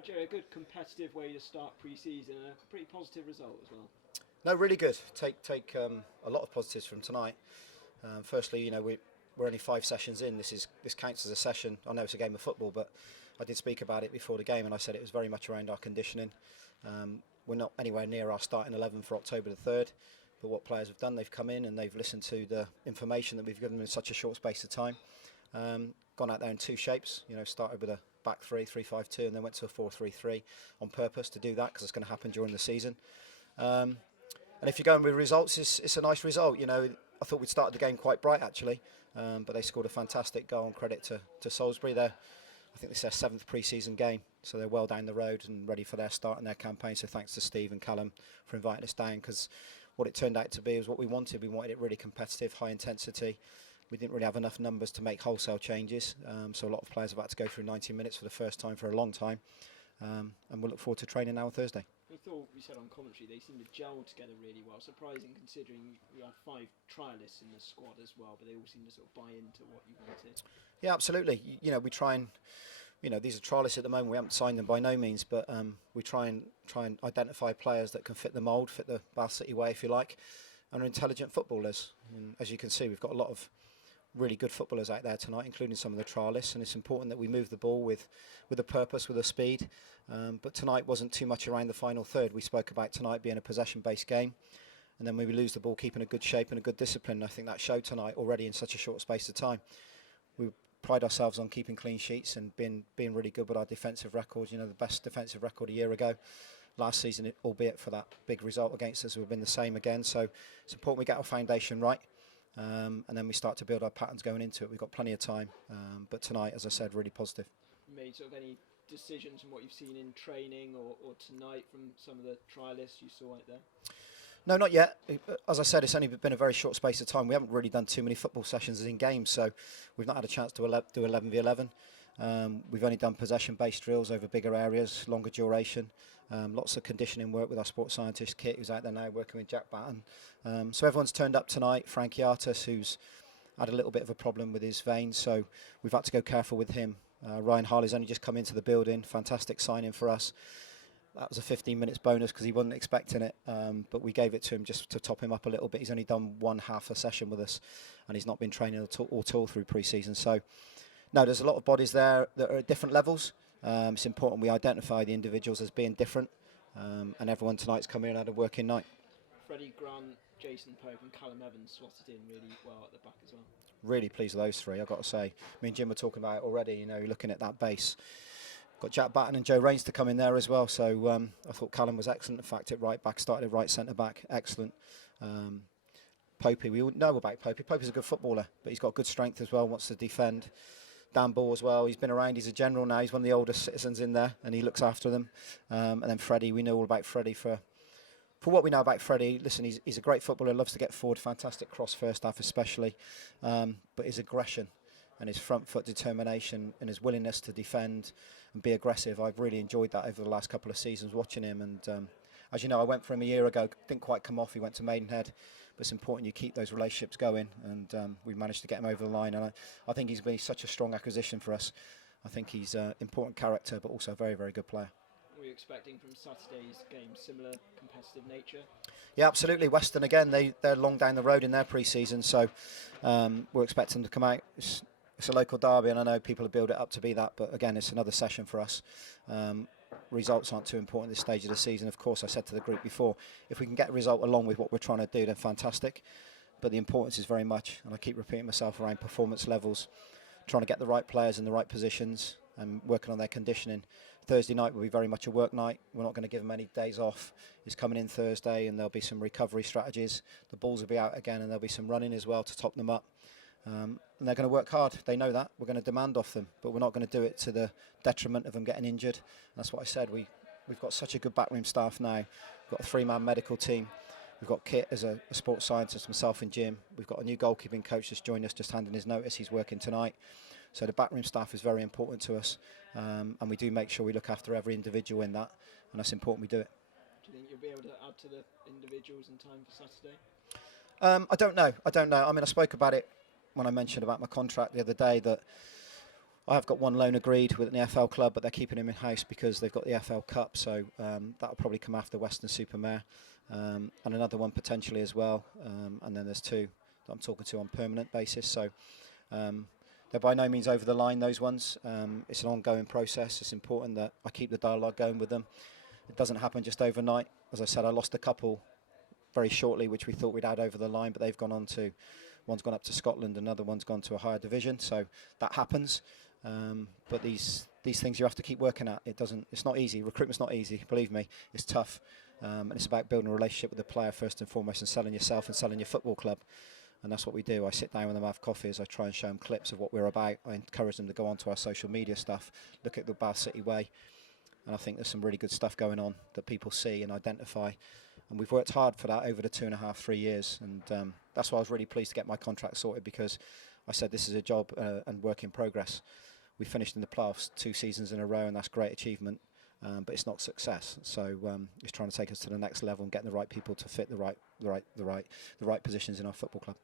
Roger, a good competitive way to start pre-season and a pretty positive result as well. No, really good. Take a lot of positives from tonight. Firstly, we're only 5 sessions in. This counts as a session. I know it's a game of football, but I did speak about it before the game, and I said it was very much around our conditioning. We're not anywhere near our starting 11 for October the 3rd, but what players have done, they've come in and they've listened to the information that we've given them in such a short space of time. Gone out there in 2 shapes. Started with a back 3-3-5-2, and then went to a 4-3-3 on purpose to do that because it's going to happen during the season. And if you're going with results, it's a nice result. I thought we'd started the game quite bright actually, but they scored a fantastic goal, and credit to Salisbury. I think this is their 7th pre-season game, so they're well down the road and ready for their start and their campaign. So thanks to Steve and Callum for inviting us down, because what it turned out to be was what we wanted. We wanted it really competitive, high intensity. We didn't really have enough numbers to make wholesale changes, so a lot of players have had to go through 90 minutes for the first time for a long time, and we'll look forward to training now on Thursday. We thought, we said on commentary, they seemed to gel together really well. Surprising considering you have 5 trialists in the squad as well, but they all seem to sort of buy into what you wanted. Yeah, absolutely. We try and, these are trialists at the moment. We haven't signed them by no means, but we try and identify players that can fit the mould, fit the Bath City way, if you like, and are intelligent footballers. And as you can see, we've got a lot of really good footballers out there tonight, including some of the trialists, and it's important that we move the ball with a purpose, with a speed. But tonight wasn't too much around the final third. We spoke about tonight being a possession-based game, and then when we lose the ball, keeping a good shape and a good discipline. I think that showed tonight already in such a short space of time. We pride ourselves on keeping clean sheets and being really good with our defensive records. The best defensive record a year ago. Last season, albeit for that big result against us, we've been the same again. So it's important we get our foundation right. And then we start to build our patterns going into it. We've got plenty of time, but tonight, as I said, really positive. Made sort of any decisions from what you've seen in training or tonight from some of the trialists you saw out there? No, not yet. As I said, it's only been a very short space of time. We haven't really done too many football sessions in games, so we've not had a chance to do 11v11. We've only done possession-based drills over bigger areas, longer duration. Lots of conditioning work with our sports scientist Kit, who's out there now working with Jack Batten. So everyone's turned up tonight. Frankie Artis, who's had a little bit of a problem with his veins, so we've had to go careful with him. Ryan Harley's only just come into the building. Fantastic signing for us. That was a 15 minutes bonus because he wasn't expecting it, but we gave it to him just to top him up a little bit. He's only done 1/2 a session with us, and he's not been training at all through pre-season. So, no, there's a lot of bodies there that are at different levels. It's important we identify the individuals as being different, and everyone tonight's come here and had a working night. Freddie Grant, Jason Pope and Callum Evans slotted in really well at the back as well. Really pleased with those 3, I've got to say. Me and Jim were talking about it already, looking at that base. Got Jack Batten and Joe Rains to come in there as well, so I thought Callum was excellent. In fact, at right back, started at right centre back, excellent. Popey, we all know about Popey. Popey's a good footballer, but he's got good strength as well, wants to defend. Dan Ball as well, he's been around, he's a general now, he's one of the oldest citizens in there, and he looks after them. And then Freddie, we know all about Freddie for what we know about Freddie. Listen, he's a great footballer, loves to get forward, fantastic cross first half especially, but his aggression and his front foot determination and his willingness to defend and be aggressive, I've really enjoyed that over the last couple of seasons watching him. And as you know, I went for him a year ago, didn't quite come off, he went to Maidenhead, but it's important you keep those relationships going, and we managed to get him over the line, and I think he's been such a strong acquisition for us. I think he's an important character, but also a very, very good player. Were you expecting from Saturday's game similar competitive nature? Yeah, absolutely. Western again, they're long down the road in their pre-season, so we're expecting them to come out. It's a local derby, and I know people have built it up to be that, but again, it's another session for us. Results aren't too important at this stage of the season. Of course, I said to the group before, if we can get a result along with what we're trying to do, then fantastic. But the importance is very much, and I keep repeating myself, around performance levels, trying to get the right players in the right positions and working on their conditioning. Thursday night will be very much a work night. We're not going to give them any days off. It's coming in Thursday, and there'll be some recovery strategies. The balls will be out again, and there'll be some running as well to top them up. And they're going to work hard. They know that. We're going to demand off them, but we're not going to do it to the detriment of them getting injured. That's what I said. We've got such a good backroom staff now. We've got a 3-man medical team. We've got Kit as a sports scientist, myself and Jim. We've got a new goalkeeping coach that's joined us, just handing his notice. He's working tonight. So the backroom staff is very important to us, and we do make sure we look after every individual in that, and that's important we do it. Do you think you'll be able to add to the individuals in time for Saturday? I don't know. I mean, I spoke about it when I mentioned about my contract the other day, that I have got one loan agreed with an EFL club, but they're keeping him in house because they've got the EFL Cup, so that'll probably come after Western Supermare, and another one potentially as well. And then there's two that I'm talking to on permanent basis. So they're by no means over the line, those ones. It's an ongoing process. It's important that I keep the dialogue going with them. It doesn't happen just overnight. As I said, I lost a couple very shortly, which we thought we'd add over the line, but they've gone on to, one's gone up to Scotland, another one's gone to a higher division, so that happens. But these things you have to keep working at. It's not easy. Recruitment's not easy, believe me. It's tough, and it's about building a relationship with the player first and foremost, and selling yourself and selling your football club. And that's what we do. I sit down with them, have coffees, I try and show them clips of what we're about. I encourage them to go onto our social media stuff, look at the Bath City way, and I think there's some really good stuff going on that people see and identify. And we've worked hard for that over the 2.5, 3 years, and that's why I was really pleased to get my contract sorted, because I said this is a job and work in progress. We finished in the playoffs 2 seasons in a row, and that's great achievement, but it's not success. So it's trying to take us to the next level and getting the right people to fit the right positions in our football club.